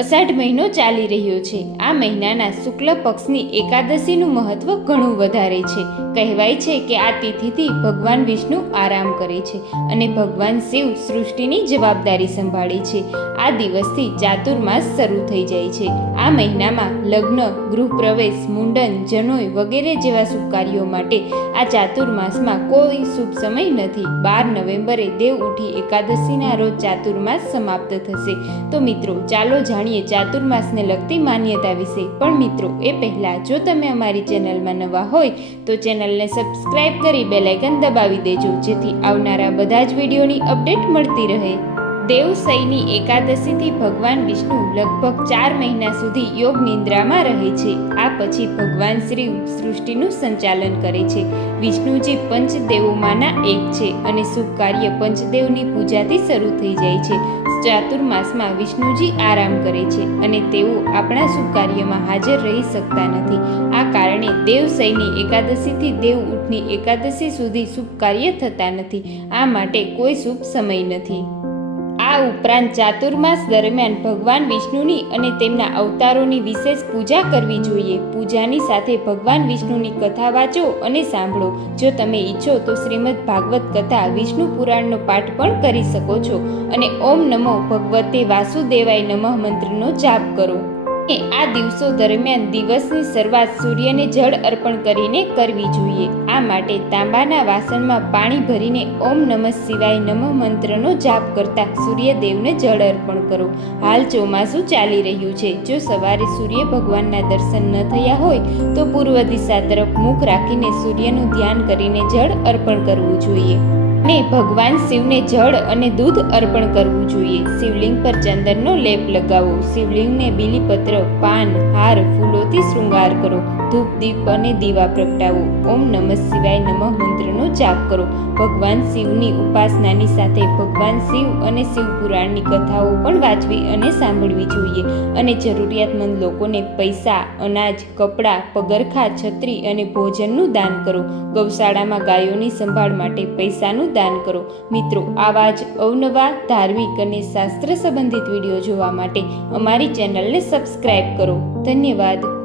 અષાઢ મહિનો ચાલી રહ્યો છે। આ મહિનાના શુક્લ પક્ષની એકાદશીનું મહત્વ ઘણું વધારે છે। કહેવાય છે કે આ તિથિથી ભગવાન વિષ્ણુ આરામ કરે છે અને ભગવાન શિવ સૃષ્ટિની જવાબદારી સંભાળે છે। આ દિવસથી ચાતુર્માસ શરૂ થઈ જાય છે। આ મહિનામાં લગ્ન, ગૃહપ્રવેશ, મુંડન, જનોઈ વગેરે જેવા શુભ કાર્યો માટે આ ચાતુર્માસમાં કોઈ શુભ સમય નથી। 12 નવેમ્બરે દેવ ઉઠી એકાદશીના રોજ ચાતુર્માસ સમાપ્ત થશે। તો મિત્રો ચાલો જાણીએ ચાતુર્માસને લગતી માન્યતા વિશે। પણ મિત્રો એ પહેલાં જો તમે અમારી ચેનલમાં નવા હોય તો ચેનલને સબસ્ક્રાઇબ કરી બેલ આઇકન દબાવી દેજો, જેથી આવનારા બધા જ વિડીયોની અપડેટ મળતી રહે। દેવશયની એકાદશીથી ભગવાન વિષ્ણુ લગભગ 4 મહિના સુધી યોગ નિંદ્રામાં રહે છે। આ પછી ભગવાન શ્રી સૃષ્ટિનું સંચાલન કરે છે। વિષ્ણુજી પંચદેવોમાંના એક છે અને શુભ કાર્ય પંચદેવની પૂજાથી શરૂ થઈ જાય છે। ચાતુર્માસમાં વિષ્ણુજી આરામ કરે છે અને તેઓ આપણા શુભ કાર્યમાં હાજર રહી શકતા નથી। આ કારણે દેવશયની એકાદશીથી દેવ ઉઠની એકાદશી સુધી શુભ કાર્ય થતા નથી। આ માટે કોઈ શુભ સમય નથી। આ ઉપરાંત ચાતુર્માસ દરમિયાન ભગવાન વિષ્ણુની અને તેમના અવતારોની વિશેષ પૂજા કરવી જોઈએ। પૂજાની સાથે ભગવાન વિષ્ણુની કથા વાંચો અને સાંભળો। જો તમે ઈચ્છો તો શ્રીમદ ભાગવત કથા, વિષ્ણુ પુરાણનો પાઠ પણ કરી શકો છો અને ઓમ નમો ભગવતે વાસુદેવાય નમઃ મંત્રનો જાપ કરો। આ દિવસો દરમિયાન દિવસની શરૂઆત સૂર્યને જળ અર્પણ કરીને કરવી જોઈએ। આ માટે તાંબાના વાસણમાં પાણી ભરીને ઓમ નમઃ શિવાય નમઃ મંત્રનો જાપ કરતા સૂર્યદેવને જળ અર્પણ કરો। હાલ ચોમાસું ચાલી રહ્યું છે। જો સવારે સૂર્ય ભગવાનના દર્શન ન થયા હોય તો પૂર્વ દિશા તરફ મુખ રાખીને સૂર્યનું ધ્યાન કરીને જળ અર્પણ કરવું જોઈએ અને ભગવાન શિવને જળ અને દૂધ અર્પણ કરવું જોઈએ। શિવલિંગ પર ચંદનનો લેપ લગાવો। શિવલિંગને બીલીપત્ર, પાન, હાર, ફૂલોથી શૃંગાર કરો। ધૂપ, દીપ અને દીવા પ્રગટાવો। ઓમ નમઃ શિવાય નમઃ મંત્રનો જાપ કરો। ભગવાન શિવની ઉપાસનાની સાથે ભગવાન શિવ અને શિવ પુરાણની કથાઓ પણ વાંચવી અને સાંભળવી જોઈએ અને જરૂરિયાતમંદ લોકોને પૈસા, અનાજ, કપડાં, પગરખા, છત્રી અને ભોજનનું દાન કરો। ગૌશાળામાં ગાયોની સંભાળ માટે પૈસાનું દાન કરો। મિત્રો, આવા જ અવનવા ધાર્મિક અને શાસ્ત્ર સંબંધિત વિડીયો જોવા માટે અમારી ચેનલને સબસ્ક્રાઇબ કરો। ધન્યવાદ।